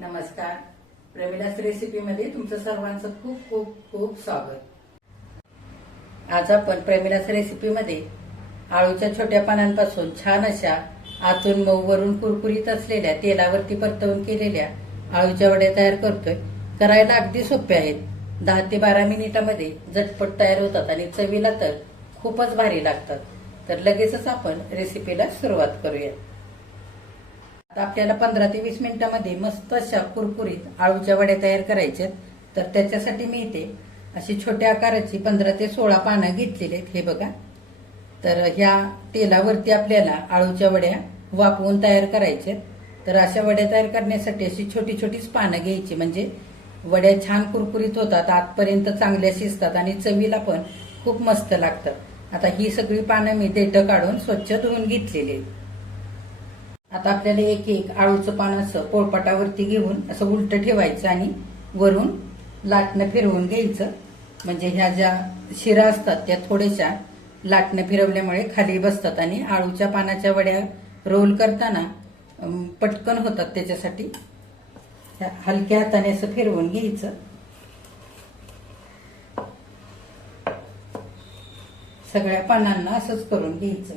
नमस्कार. प्रमिलास रेसिपीमध्ये तुमचं सर्वांचं खूप खूप खूप स्वागत. आज आपण प्रमिलास रेसिपीमध्ये आळूच्या छोट्या पानांपासून छान अशा आतून मऊ वरून कुरकुरीत असलेल्या तेलावरती परतवून केलेल्या आळूच्या वड्या तयार करतोय. करायला अगदी सोप्या आहेत. 10 ते 12 मिनिटांमध्ये झटपट तयार होतात आणि चवीला तर खूपच भारी लागतात. तर लगेचच आपण रेसिपीला सुरुवात करूया. आता आपल्याला 15 ते 20 मिनिटांमध्ये मस्त अशा कुरकुरीत आळूच्या वड्या तयार करायच्या. तर त्याच्यासाठी मी इथे अशी छोट्या आकाराची 15 ते 16 पानं घेतलेली आहेत. हे बघा. तर ह्या तेलावरती आपल्याला आळूच्या वड्या वाफवून तयार करायच्या. तर अशा वड्या तयार करण्यासाठी अशी छोटी छोटीच पानं घ्यायची, म्हणजे वड्या छान कुरकुरीत होतात, आतपर्यंत चांगल्या शिजतात आणि चवीला पण खूप मस्त लागतात. आता ही सगळी पानं मी देठं काढून स्वच्छ धुवून घेतलेली आहेत. आता आपल्याला एक एक आळूचं पान असं पोळपाटावरती घेऊन असं उलट ठेवायचं आणि वरून लाटणं फिरवून घ्यायचं. म्हणजे ह्या ज्या शिरा असतात त्या थोड्याशा लाटणं फिरवल्यामुळे खाली बसतात आणि आळूच्या पानाच्या वड्या रोल करताना पटकन होतात. त्याच्यासाठी हलक्या हाताने असं फिरवून घ्यायचं. सगळ्या पानांना असंच करून घ्यायचं.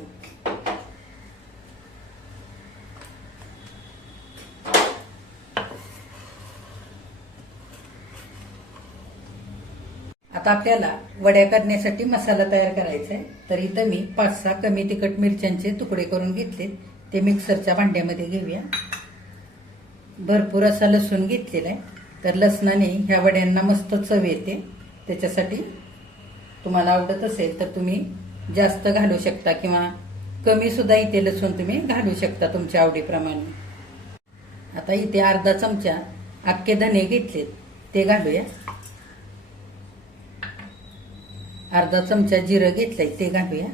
आता आपल्याला वड्या करण्यासाठी मसाला तयार करायचा आहे. तर इथं मी 5-6 कमी तिखट मिरच्यांचे तुकडे करून घेतले. ते मिक्सरच्या भांड्यामध्ये घेऊया. भरपूर असा लसूण घेतलेला आहे. तर लसणाने ह्या वड्यांना मस्त चव येते. त्याच्यासाठी तुम्हाला आवडत असेल तर तुम्ही जास्त घालू शकता किंवा कमी सुद्धा इथे लसूण तुम्ही घालू शकता तुमच्या आवडीप्रमाणे. आता इथे अर्धा चमचा अख्खे धने घेतलेत, ते घालूया. अर्धा चमचा जिरं घेतलाय, ते घालूया.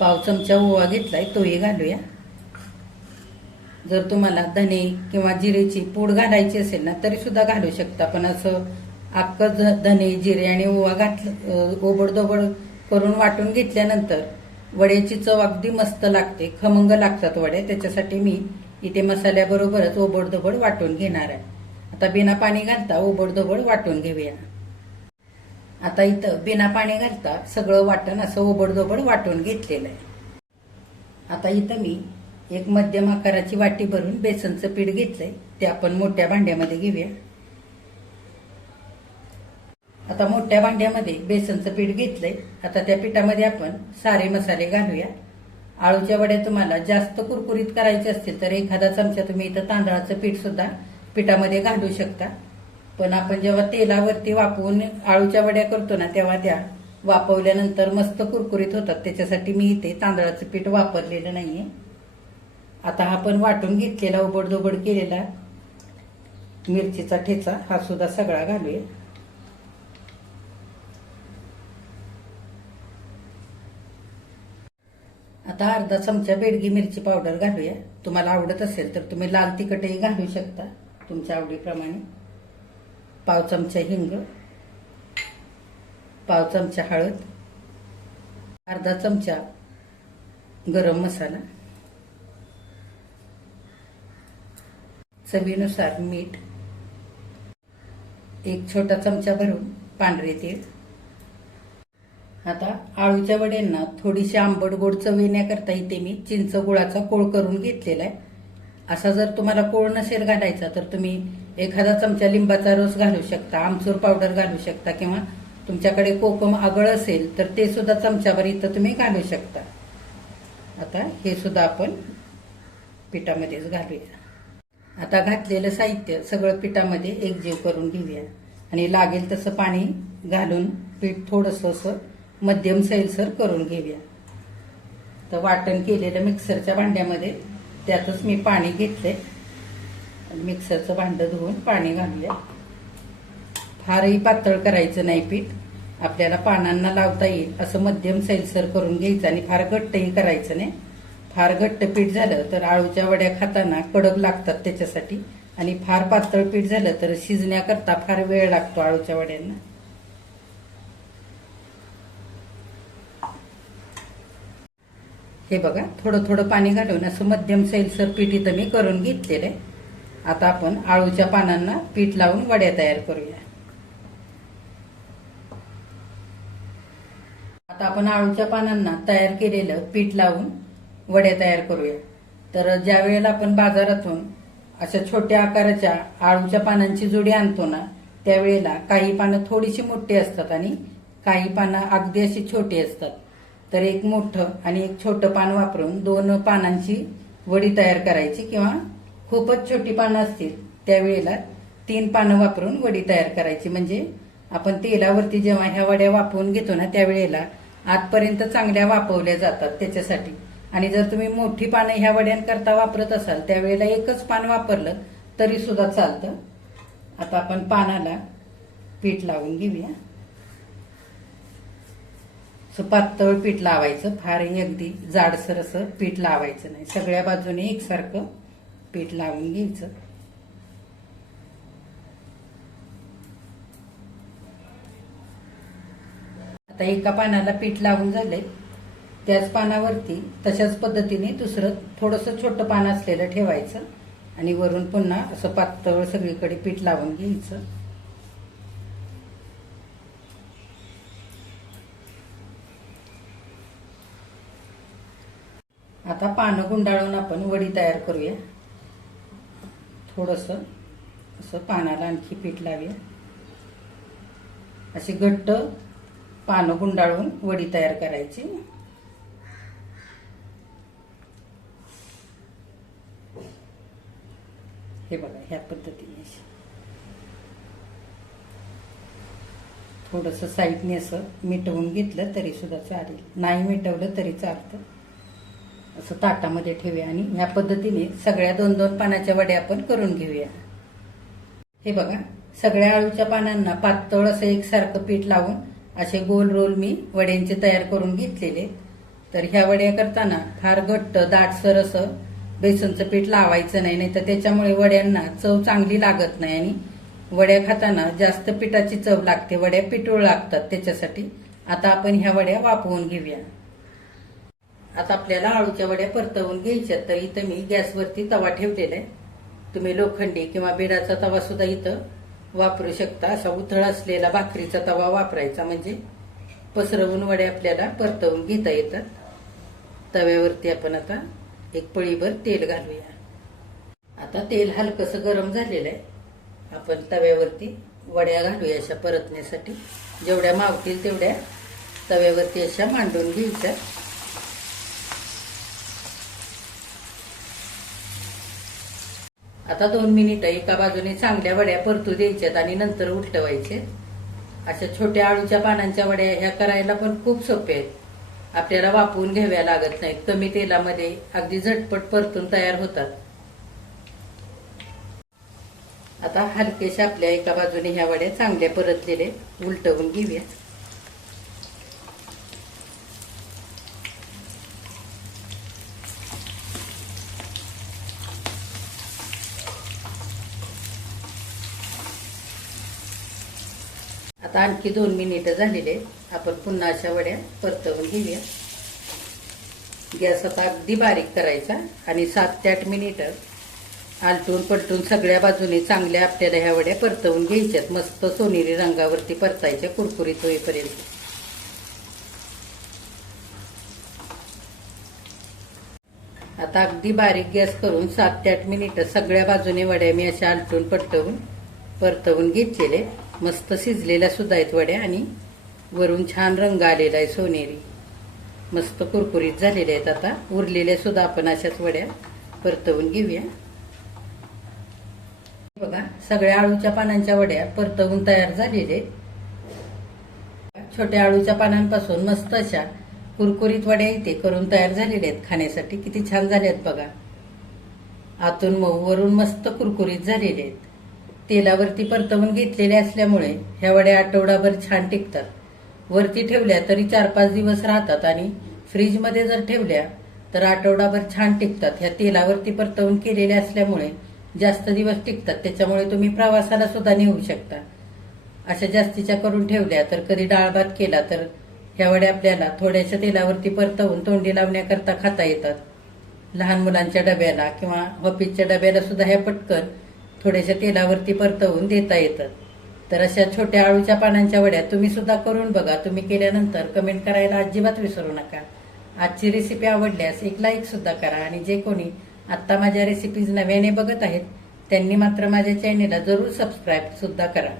पाव चमचा ओवा घेतलाय, तोही घालूया. जर तुम्हाला धने किंवा जिरेची पूड घालायची असेल ना तरी सुद्धा घालू शकता. पण असं अख्खं धने जिरे आणि ओवा घातलं, ओबडधोबड करून वाटून घेतल्यानंतर वड्याची चव अगदी मस्त लागते, खमंग लागतात वड्या. त्याच्यासाठी मी इथे मसाल्याबरोबरच ओबडधोबड वाटून घेणार आहे. आता बिना पाणी घालता ओबडधोबड वाटून घेऊया. आता इथं बिना पाणी घालता सगळं वाटण असं ओबडधोबड वाटून घेतलेलं आहे. आता इथं मी एक मध्यम आकाराची वाटी भरून बेसनचं पीठ घेतलंय, ते आपण मोठ्या भांड्यामध्ये घेऊया. आता मोठ्या भांड्यामध्ये बेसनचं पीठ घेतलंय. आता त्या पिठामध्ये आपण सारे मसाले घालूया. आळूच्या वड्या तुम्हाला जास्त कुरकुरीत करायचे असतील तर एखादा चमचा तुम्ही इथं तांदळाचं पीठ सुद्धा पिठामध्ये घालू शकता. पण आपण जेव्हा तेलावरती वाफवून आळूच्या वड्या करतो ना तेव्हा त्या वाफवल्यानंतर मस्त कुरकुरीत होतात. त्याच्यासाठी मी इथे तांदळाचं पीठ वापरलेलं नाहीये. आता आपण वाटून घेतलेला ओबडधोबड केलेला मिरचीचा ठेचा हा सुद्धा सगळा घालूया. आता अर्धा चमचा बेडगी मिरची पावडर घालूया. तुम्हाला आवडत असेल तर तुम्ही लाल तिखटही घालू शकता तुमच्या आवडीप्रमाणे. पाव चमचा हिंग, पाव चमचा हळद, अर्धा चमचा गरम मसाला, चवीनुसार मीठ, एक छोटा चमचा भरून पांढरे तेल. आता आळूच्या वड्यांना थोडीशी आंबट गोड चव येण्याकरता इथे मी चिंच गुळाचा कोळ करून घेतलेला आहे. असा जर तुम्हाला कोळ नसेल घालायचा तर तुम्ही एखादा चमचा लिंबाचा रस घालू शकता, आमचूर पावडर घालू शकता किंवा तुमच्याकडे कोकम आगळ असेल तर ते सुद्धा चमचाभर इथं तुम्ही घालू शकता. आता हे सुद्धा आपण पिठामध्येच घालूया. आता घातलेलं साहित्य सगळं पिठामध्ये एकजीव करून घेऊया आणि लागेल तसं पाणी घालून पीठ थोडंसं असं मध्यम सैलसर करून घेऊया. तर वाटण केलेलं मिक्सरच्या भांड्यामध्ये त्यातच मी पाणी घेतलंय. मिक्सरचं भांडं धुवून पाणी घालूया. फारही पातळ करायचं नाही पीठ, आपल्याला पानांना लावता येईल असं मध्यम सैलसर करून घ्यायचं आणि फार घट्टही करायचं नाही. फार घट्ट पीठ झालं तर आळूच्या वड्या खाताना कडक लागतात त्याच्यासाठी, आणि फार पातळ पीठ झालं तर शिजण्याकरता फार वेळ लागतो आळूच्या वड्यांना. हे बघा, थोडं थोडं पाणी घालून असं मध्यम सैलसर पीठ इथं मी करून घेतलेलं आहे. आता आपण आळूच्या पानांना पीठ लावून वड्या तयार करूया. आता आपण आळूच्या पानांना तयार केलेलं पीठ लावून वड्या तयार करूया. तर ज्या वेळेला आपण बाजारातून अशा छोट्या आकाराच्या आळूच्या पानांची जोडी आणतो ना, त्यावेळेला काही पानं थोडीशी मोठी असतात आणि काही पानं अगदी अशी छोटी असतात. तर एक मोठं आणि एक छोटं पान वापरून 2 पानांची वडी तयार करायची, किंवा खूपच छोटी पानं असतील त्यावेळेला 3 पानं वापरून वडी तयार करायची. म्हणजे आपण तेलावरती जेव्हा ह्या वड्या वाफवून घेतो ना, त्यावेळेला आतपर्यंत चांगल्या वाफवल्या जातात त्याच्यासाठी. आणि जर तुम्ही मोठी पानं ह्या वड्यांकरता वापरत असाल त्यावेळेला एकच पान वापरलं तरी सुद्धा चालतं. आता आपण पानाला पीठ लावून घेऊया. पातळ पीठ लावायचं, फारही अगदी जाडसर असं पीठ लावायचं नाही. सगळ्या बाजूने एकसारखं पीठ लावून घ्यायचं. आता एका पानाला पीठ लावून झालंय, त्याच पानावरती तशाच पद्धतीने दुसरं थोडंसं छोटं पान असलेलं ठेवायचं आणि वरून पुन्हा असं पातळ सगळीकडे पीठ लावून घ्यायचं. आता पानं गुंडाळून आपण वडी तयार करूया. थोडंसं असं पानाला आणखी पीठ लावूया. अशी घट्ट पानं गुंडाळून वडी तयार करायची. हे बघा, ह्या पद्धतीने थोडंसं साईडने असं मिटवून घेतलं तरी सुद्धा चालेल, नाही मिटवलं तरी चालतं. असं ताटामध्ये ठेवूया आणि ह्या पद्धतीने सगळ्या 2-2 पानाच्या वड्या आपण करून घेऊया. हे बघा, सगळ्या आळूच्या पानांना पातळ असं एकसारखं पीठ लावून असे गोल रोल मी वड्यांचे तयार करून घेतलेले. तर ह्या वड्या करताना फार घट्ट दाटसर असं बेसनचं पीठ लावायचं नाही, नाहीतर त्याच्यामुळे वड्यांना चव चांगली लागत नाही आणि वड्या खाताना जास्त पिठाची चव लागते, वड्या पिठूळ लागतात त्याच्यासाठी. आता आपण ह्या वड्या वाफवून घेऊया. आता आपल्याला आळूच्या वड्या परतवून घ्यायच्या. तर इथं मी गॅसवरती तवा ठेवलेला आहे. तुम्ही लोखंडी किंवा बिडाचा तवा सुद्धा इथं वापरू शकता. असा उथळ असलेला भाकरीचा तवा वापरायचा, म्हणजे पसरवून वड्या आपल्याला परतवून घेता येतात. तव्यावरती आपण आता एक पळीभर तेल घालूया. आता तेल हलकसं गरम झालेलं आहे. आपण तव्यावरती वड्या घालूया अशा परतण्यासाठी. जेवढ्या मावतील तेवढ्या तव्यावरती अशा मांडून घ्यायच्या. आता 2 मिनिटं एका बाजूने चांगल्या वड्या परतू द्यायच्यात आणि नंतर उलटवायचे. अशा छोट्या आळूच्या पानांच्या वड्या ह्या करायला पण खूप सोप्या आहेत. आपल्याला वाफवून घ्याव्या लागत नाहीत. कमी तेलामध्ये अगदी झटपट परतून तयार होतात. आता हलकेशा आपल्या एका बाजूने ह्या वड्या चांगल्या परतलेले उलटवून घेऊया. आता आणखी 2 मिनिटं झालेले, आपण पुन्हा अशा वड्या परतवून घेऊया. गॅस आता अगदी बारीक करायचा आणि 7 ते 8 मिनिटं आलटून पलटून सगळ्या बाजूने चांगल्या आपल्याला ह्या वड्या परतवून घ्यायच्यात. मस्त सोनेरी रंगावरती परतायच्या, कुरकुरीत होईपर्यंत. आता अगदी बारीक गॅस करून 7 ते 8 मिनिटं सगळ्या बाजूने वड्या मी अशा आलटून पलटवून परतवून घेतलेले. मस्त शिजलेल्या सुद्धा आहेत वड्या आणि वरून छान रंग आलेला आहे सोनेरी. मस्त कुरकुरीत झालेल्या आहेत. आता उरलेल्या सुद्धा आपण अशाच वड्या परतवून घेऊया. बघा, सगळ्या आळूच्या पानांच्या वड्या परतवून तयार झालेले. छोट्या आळूच्या पानांपासून मस्त अशा कुरकुरीत वड्या इथे करून तयार झालेल्या आहेत खाण्यासाठी. किती छान झाल्यात बघा. आतून मऊ, वरून मस्त कुरकुरीत झालेले आहेत. तेलावरती परतवून घेतलेल्या असल्यामुळे ह्या वड्या आठवडाभर छान टिकतात. वरती ठेवल्या तरी 4-5 दिवस राहतात आणि फ्रीजमध्ये जर ठेवल्या तर आठवडाभर छान टिकतात. ह्या तेलावरती परतवून केलेल्या असल्यामुळे जास्त दिवस टिकतात. त्याच्यामुळे तुम्ही प्रवासाला सुद्धा नेऊ शकता. अशा जास्तीच्या करून ठेवल्या तर कधी डाळ भात केला तर ह्या वड्या आपल्याला थोड्याशा तेलावरती परतवून तोंडी लावण्याकरता खाता येतात. लहान मुलांच्या डब्याला किंवा ऑफिसच्या डब्याला सुद्धा ह्या पटकन थोड्याशा तेलावरती परतवून देता येतात. तर अशा छोट्या आळूच्या पानांच्या वड्या तुम्ही सुद्धा करून बघा. तुम्ही केल्यानंतर कमेंट करायला अजिबात विसरू नका. आजची रेसिपी आवडल्यास एक लाईक सुद्धा करा आणि जे कोणी आत्ता माझ्या रेसिपीज नव्याने बघत आहेत त्यांनी मात्र माझ्या चॅनेलला जरूर सबस्क्राईब सुद्धा करा.